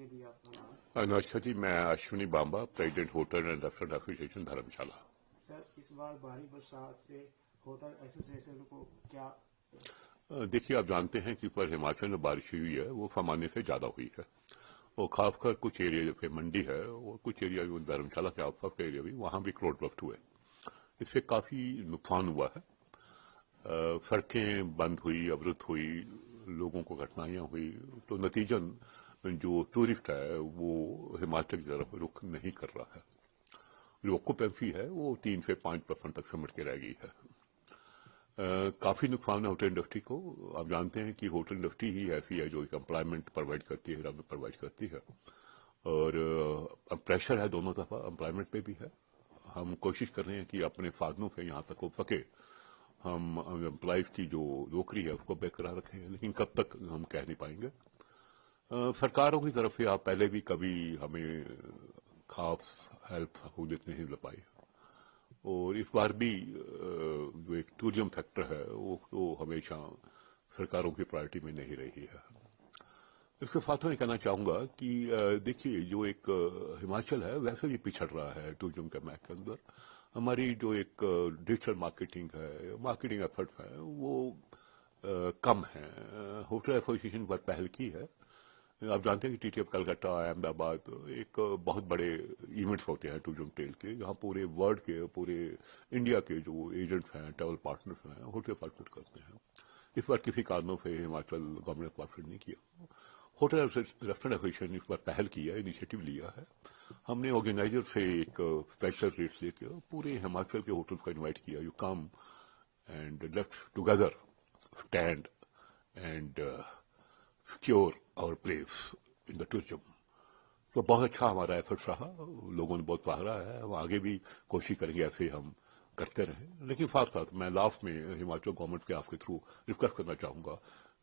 के लिए आपका नाम? नमस्कार जी, मैं Ashwini Bamba, president hotel and restaurant association Dharamshala. Sir, इस बार भारी बरसात से होटल एसोसिएशन को क्या? देखिए, आप जानते हैं कि पर हिमाचल में बारिश हुई है वो सामान्य से ज्यादा हुई है और खासकर कुछ एरिया पे मंडी है और कुछ एरिया धर्मशाला के आसपास के एरिया भी, वहां भी रोड ब्लॉक हुए। इससे काफी नुकसान हुआ है। सड़कें बंद हुई, अवरुद्ध हुई, लोगों को कठिनाइयां हुई। तो नतीजन जो टूरिस्ट है वो हिमाचल की तरफ रुख नहीं कर रहा है। जो ऑक्यूपेंसी है वो 3 से 5% तक सिमट के रह गई है। काफी नुकसान है होटल इंडस्ट्री को। आप जानते हैं कि होटल इंडस्ट्री ही ऐसी है जो एक एम्प्लॉयमेंट प्रोवाइड करती है, रेवेन्यू प्रोवाइड करती है और प्रेशर है दोनों तरफा, एम्प्लॉयमेंट पे भी है। हम कोशिश कर रहे हैं कि अपने साधनों से यहाँ तक हो सके हम एम्प्लॉयज की जो नौकरी है उसको बेकरार रखें, लेकिन कब तक हम कह नहीं पाएंगे। सरकारों की तरफ से आप पहले भी कभी हमें खास हेल्प सहूलियत नहीं मिल पाई और इस बार भी जो एक टूरिज्म फैक्टर है वो तो हमेशा सरकारों की प्रायोरिटी में नहीं रही है। इसके साथ में कहना चाहूंगा कि देखिए, जो एक हिमाचल है वैसे भी पिछड़ रहा है टूरिज्म के मैक के अंदर। हमारी जो एक डिजिटल मार्केटिंग है, मार्केटिंग एफर्ट है, वो कम है। होटल एसोसिएशन पर पहल की है। आप जानते हैं कि टीटीएफ कलकत्ता, अहमदाबाद एक बहुत बड़े इवेंट्स होते हैं टूरिज्म टेल के, जहां पूरे वर्ल्ड के, पूरे इंडिया के जो एजेंट्स हैं, ट्रैवल पार्टनर्स हैं, होटल पार्टनर करते हैं। इस बार किसी कारणों से हिमाचल गवर्नमेंट ने पार्टनर नहीं किया। होटल रेस्टोरेंट एसोसिएशन इस बार पहल किया, इनिशिएटिव लिया है। हमने ऑर्गेनाइजर से एक स्पेशल रेट लेकर पूरे हिमाचल के होटल को इन्वाइट किया, you come and let's together stand and secure our place in the tourism. तो बहुत अच्छा हमारा एफर्ट रहा, लोगों ने बहुत सराहा है। हम आगे भी कोशिश करेंगे ऐसे हम करते रहें। लेकिन साथ साथ मैं लास्ट में हिमाचल गवर्नमेंट के आपके थ्रू रिक्वेस्ट करना चाहूंगा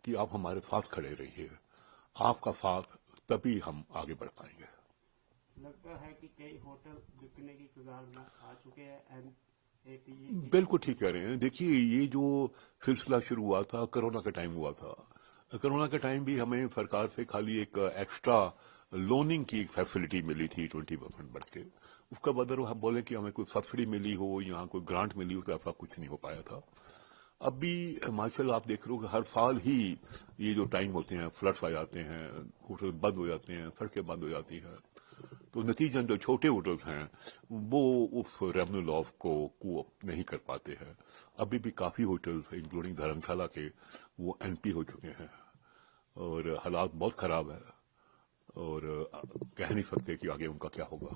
कि आप हमारे साथ खड़े रहिए। आपका साथ तभी हम आगे बढ़ पाएंगे। लगता है कि कई होटल बिकने की कगार में आ चुके हैं एनएपीए के। बिल्कुल ठीक कह रहे हैं। देखिए, ये जो सिलसिला शुरू हुआ था कोरोना का टाइम हुआ था। कोरोना के टाइम भी हमें सरकार से खाली एक एक्स्ट्रा लोनिंग की फैसिलिटी मिली थी 20% बढ़ के। उसका बदल हम बोले कि हमें कोई सब्सिडी मिली हो, यहाँ कोई ग्रांट मिली हो, तो ऐसा कुछ नहीं हो पाया था। अब भी हिमाचल आप देख रहे हो कि हर साल ही ये जो टाइम होते हैं, फ्लड्स आ जाते हैं, होटल बंद हो जाते हैं, सड़कें बंद हो जाती हैं। तो नतीजन जो छोटे होटल्स हैं वो उस रेवेन्यू लॉस को कोप नहीं कर पाते हैं। अभी भी काफी होटल्स इंक्लूडिंग धर्मशाला के वो एनपी हो चुके हैं और हालात बहुत खराब है और कह नहीं सकते कि आगे उनका क्या होगा।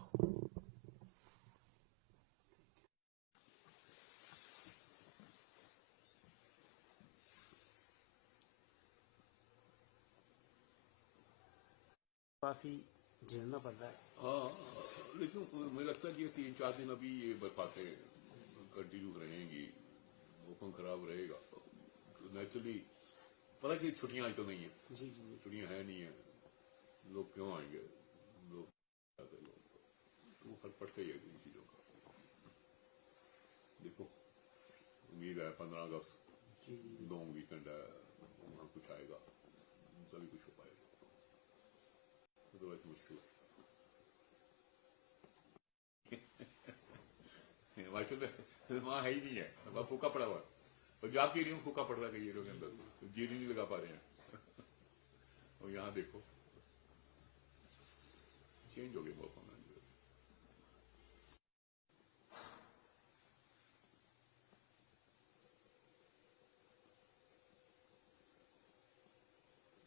काफी झेलना पड़ रहा है। हाँ, लेकिन मुझे लगता है कि 3-4 दिन अभी ये बरसातें कंटिन्यू रहेंगी, मौसम खराब रहेगा। तो नेचुरली पता कि छुट्टियां आज तो नहीं है। जी जी। छुट्टियां है नहीं है, लोग क्यों आएंगे, लोग आते हैं, लोग वो फर्क पड़ता ही है इन चीजों का। देखो, उम्मीद है 15 अगस्त जी जी। लॉन्ग वीकेंड है, वहां कुछ आएगा, तभी कुछ हो पाएगा। तो वैसे मुश्किल है। हिमाचल में वहां है ही नहीं है, वहां फूका पड़ा हुआ है। पंजाब की एरिया में फूका पड़ रहा है कई एरिया के अंदर, जीरी नहीं लगा पा रहे हैं। और यहाँ देखो चेंज हो गया मौसम।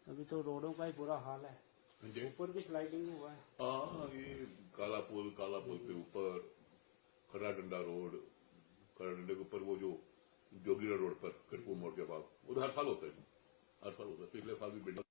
अभी तो रोडों का ही बुरा हाल है, ऊपर भी स्लाइडिंग हुआ है। हाँ, ये काला पुल पे ऊपर खड़ा डंडा रोड, खड़ा डंडे के ऊपर वो जो जोगीरा रोड पर कटपुर मोड़ के बाद, वो तो हर साल होता है, हर साल होता है। पिछले साल भी बिल्डिंग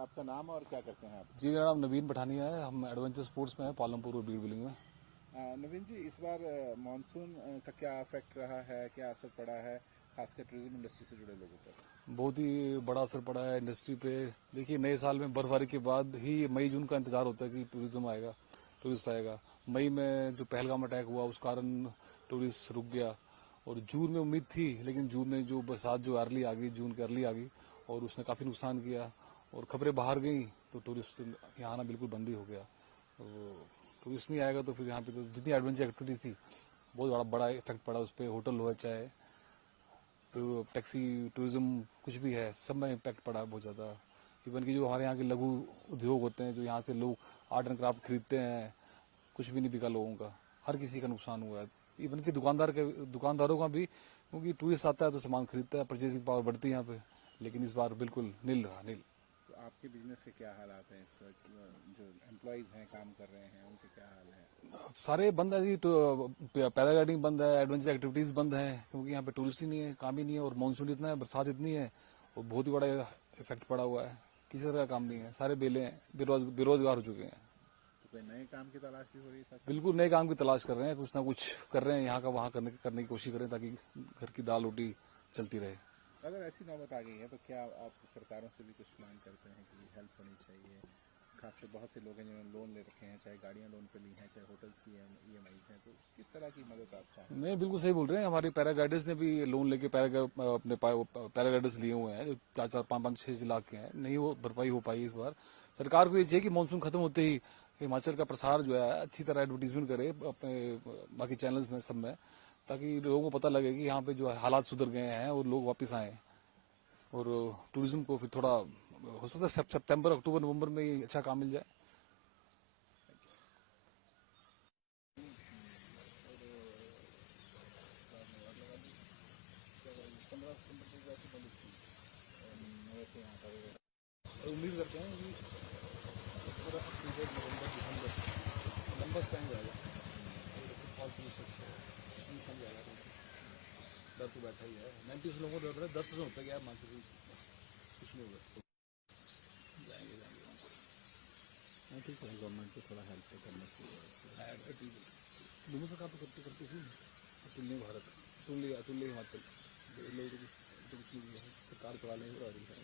आपका नाम और क्या करते हैं आप? जी, मेरा नाम नवीन पठानिया है। हम एडवेंचर स्पोर्ट्स में हैं, पालमपुर और बीड़ बिलिंग में। नवीन जी, इस बार मानसून का क्या इफेक्ट रहा है, क्या असर पड़ा है खासकर टूरिज्म इंडस्ट्री से जुड़े लोगों पर? बहुत ही बड़ा असर पड़ा है इंडस्ट्री पे। देखिए, नए साल में बर्फबारी के बाद ही मई जून का इंतजार होता है कि टूरिज्म आएगा, टूरिस्ट आएगा। मई में जो पहलगाम अटैक हुआ उस कारण टूरिस्ट रुक गया, और जून में उम्मीद थी, लेकिन जून में जो बरसात जो अर्ली आ गई, जून के अर्ली आ गई, और उसने काफी नुकसान किया और खबरें बाहर गई, तो टूरिस्ट यहाँ आना बिल्कुल बंद ही हो गया। तो टूरिस्ट नहीं आएगा तो फिर यहाँ पे तो जितनी एडवेंचर एक्टिविटीज थी बहुत बड़ा इफेक्ट पड़ा उस पर। होटल हो चाहे तो टैक्सी टूरिज्म कुछ भी है, सब में इम्पैक्ट पड़ा है बहुत ज्यादा। इवन कि जो हमारे यहाँ के लघु उद्योग होते हैं, जो यहाँ से लोग आर्ट एंड क्राफ्ट खरीदते हैं, कुछ भी नहीं बिका लोगों का, हर किसी का नुकसान हुआ है। इवन कि दुकानदारों का भी, क्योंकि टूरिस्ट आता है तो सामान खरीदता है, परचेजिंग पावर बढ़ती है यहाँ पे, लेकिन इस बार बिल्कुल नील रहा, नील। तो आपके बिजनेस के क्या हालात हैं इस वक्त? जो एम्प्लॉइज हैं, काम कर रहे हैं, उनके क्या हाल है? सारे बंद है जी। तो पैराग्लाइडिंग बंद है, एडवेंचर एक्टिविटीज बंद है, क्योंकि यहाँ पे टूरिस्ट ही नहीं है, काम ही नहीं है, और मानसून इतना है, बरसात इतनी है, और बहुत ही बड़ा इफेक्ट पड़ा हुआ है। किसी तरह का काम नहीं है, सारे बेले हैं, बेरोजगार हो चुके हैं। तो कोई नए काम की तलाश भी हो रही है? बिल्कुल नए काम की तलाश कर रहे हैं, कुछ ना कुछ कर रहे हैं, यहाँ का वहाँ करने की कोशिश करें, ताकि घर की दाल रोटी चलती रहे। अगर ऐसी नौबत आ गई है तो क्या आप सरकारों से भी कुछ मांग करते हैं कि हेल्प होनी चाहिए? खासकर बहुत से लोग हैं जिन्होंने लोन ले रखे हैं, चाहे गाड़ियां लोन पे ली हैं, चाहे होटल्स की EMI हैं, तो किस तरह की मदद आप चाहें? नहीं, बिल्कुल सही बोल रहे हैं। हमारे पैराग्लाइडर्स ने भी लोन लेके अपने पैराग्लाइडर्स लिए हुए हैं, जो 4-4, 5-5, 6 लाख के हैं। नहीं वो भरपाई हो पाई इस बार। सरकार को ये चाहिए कि मानसून खत्म होते ही हिमाचल का प्रसार जो है अच्छी तरह एडवर्टीजमेंट करे अपने बाकी चैनल्स में, सब में, ताकि लोगों को पता लगे कि यहाँ पे जो हालात सुधर गए हैं और लोग वापस आए, और टूरिज्म को फिर थोड़ा हो सकता है सितंबर, अक्टूबर, नवंबर में ही अच्छा काम मिल जाए। उम्मीद करते हैं कि पूरा अक्टूबर, नवंबर, दिसंबर लंबा टाइम जाएगा, फॉल पुलिस अच्छा निकल जाएगा। डर तो बैठा ही है, 90% लोगों को डर है, 10% होता है कि यार मान कुछ नहीं होगा, जाएंगे। हाँ, ठीक है, गवर्नमेंट को थोड़ा हेल्प तो करना चाहिए। दोनों सरकार तो करती थी। अतुल्य भारत, अतुल्य हिमाचल, लोग तो कुछ नहीं है, सरकार चला नहीं रही है।